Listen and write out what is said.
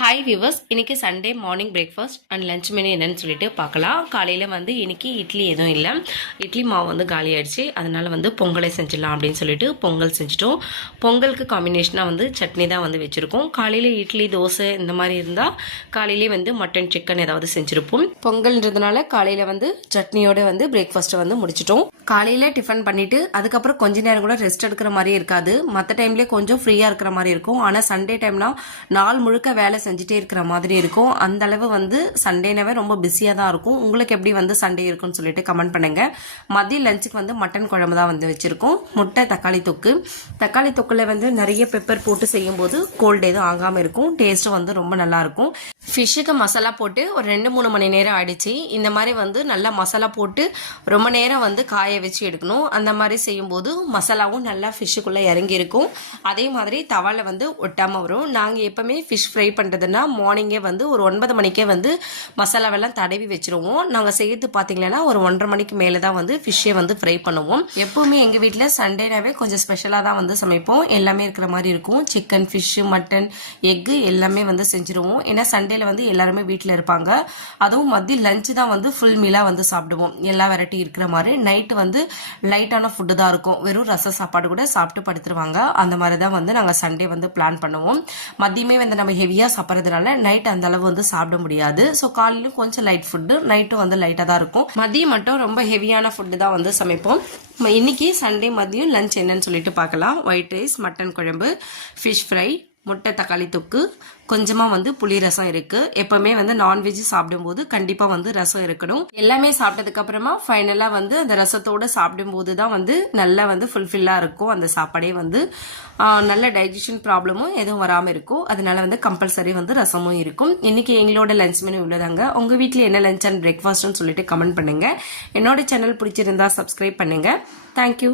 Hi viewers, இன்றைக்கி Sunday morning breakfast and lunch menu என்னன்னு சொல்லிட்டு பார்க்கலாம். காலையில் வந்து இன்றைக்கி இட்லி எதுவும் இல்லை, இட்லி மாவு வந்து காலி ஆயிடுச்சு. அதனால் வந்து பொங்கலை செஞ்சிடலாம் அப்படின்னு சொல்லிட்டு பொங்கல் செஞ்சுட்டோம். பொங்கலுக்கு காம்பினேஷனாக வந்து சட்னி தான் வந்து வச்சுருக்கோம். காலையில் இட்லி தோசை இந்த மாதிரி இருந்தால் காலையிலே வந்து மட்டன் சிக்கன் ஏதாவது செஞ்சுருப்போம். பொங்கல்ன்றதுனால காலையில் வந்து சட்னியோடு வந்து பிரேக்ஃபாஸ்ட்டை வந்து முடிச்சிட்டோம். காலையில் டிஃபன் பண்ணிவிட்டு அதுக்கப்புறம் கொஞ்ச நேரம் கூட ரெஸ்ட் எடுக்கிற மாதிரி இருக்காது. மற்ற டைம்லேயே கொஞ்சம் ஃப்ரீயாக இருக்கிற மாதிரி இருக்கும். ஆனால் சண்டே டைம்னா நாள் முழுக்க வேலை செஞ்சுட்டே இருக்கிற மாதிரி இருக்கும். அந்த அளவு வந்து சண்டேனவே ரொம்ப பிஸியாக தான் இருக்கும். உங்களுக்கு எப்படி வந்து சண்டே இருக்குன்னு சொல்லிட்டு கமெண்ட் பண்ணுங்க. மதிய லஞ்சுக்கு வந்து மட்டன் குழம்பு தான் வந்து வச்சிருக்கோம். முட்டை தக்காளி தொக்கு. தக்காளி தொக்குல வந்து நிறைய பெப்பர் போட்டு செய்யும் போது கோல்டு எதுவும் ஆகாமல் இருக்கும். டேஸ்ட்டும் வந்து ரொம்ப நல்லா இருக்கும். ஃபிஷ்ஷுக்கு மசாலா போட்டு ஒரு 2-3 மணி நேரம் ஆயிடுச்சு. இந்த மாதிரி வந்து நல்லா மசாலா போட்டு ரொம்ப நேரம் வந்து காய வச்சு எடுக்கணும். அந்த மாதிரி செய்யும்போது மசாலாவும் நல்லா ஃபிஷ்ஷுக்குள்ளே இறங்கி இருக்கும். அதே மாதிரி தவாவில் வந்து ஒட்டாமல் வரும். நாங்கள் எப்போவுமே ஃபிஷ் ஃப்ரை பண்ணுறதுன்னா மார்னிங்கே வந்து ஒரு 9 மணிக்கே வந்து மசாலாவெல்லாம் தடவி வச்சுருவோம். நாங்கள் செய்யறது பார்த்தீங்கன்னா ஒரு 1:30 மணிக்கு மேலே தான் வந்து ஃபிஷ்ஷை வந்து ஃப்ரை பண்ணுவோம். எப்போவுமே எங்கள் வீட்டில் சண்டேனாவே கொஞ்சம் ஸ்பெஷலாக தான் வந்து சமைப்போம். எல்லாமே இருக்கிற மாதிரி இருக்கும். சிக்கன், ஃபிஷ்ஷு, மட்டன், எக்கு எல்லாமே வந்து செஞ்சுருவோம். ஏன்னா சண்டேல வந்து எல்லாருமே வீட்டில் இருப்பாங்க. அதுவும் மதிய லஞ்சு தான் வந்து ஃபுல் மீலாக வந்து சாப்பிடுவோம். எல்லா வெரைட்டி இருக்கிற மாதிரி. நைட்டு வந்து லைட்டான ஃபுட்டு தான் இருக்கும். வெறும் ரச சாப்பாடு கூட சாப்பிட்டு படுத்துருவாங்க. அந்த மாதிரி தான் வந்து நாங்கள் சண்டே வந்து பிளான் பண்ணுவோம். மதியமே வந்து நம்ம ஹெவியாக சாப்பிட்றதுனால நைட் அந்த அளவு வந்து சாப்பிட முடியாது. ஸோ காலையிலும் கொஞ்சம் லைட் ஃபுட்டு, நைட்டும் வந்து லைட்டாக தான் இருக்கும். மதியம் மட்டும் ரொம்ப ஹெவியான ஃபுட்டு தான் வந்து சமைப்போம். இன்னைக்கு சண்டே மதியம் லஞ்ச் என்னன்னு சொல்லிட்டு பார்க்கலாம். ஒயிட் ரைஸ், மட்டன் குழம்பு, ஃபிஷ் ஃப்ரை, முட்டை தக்காளி தொக்கு, கொஞ்சமாக வந்து புளி ரசம் இருக்குது. எப்போவுமே வந்து நான்வெஜ் சாப்பிடும்போது கண்டிப்பாக வந்து ரசம் இருக்கணும். எல்லாமே சாப்பிட்டதுக்கு அப்புறமா ஃபைனலாக வந்து அந்த ரசத்தோடு சாப்பிடும்போது தான் வந்து நல்லா வந்து ஃபுல்ஃபில்லாக இருக்கும். அந்த சாப்பாடே வந்து நல்ல டைஜஷன் ப்ராப்ளமும் எதுவும் வராமல் இருக்கும். அதனால வந்து கம்பல்சரி வந்து ரசமும் இருக்கும். இன்னைக்கு எங்களோட லஞ்ச் மெனு உள்ளதாங்க. உங்கள் வீட்டில் என்ன லஞ்ச் அண்ட் பிரேக்ஃபாஸ்ட்னு சொல்லிட்டு கமெண்ட் பண்ணுங்கள். என்னோட சேனல் பிடிச்சிருந்தா சப்ஸ்கிரைப் பண்ணுங்கள். தேங்க்யூ.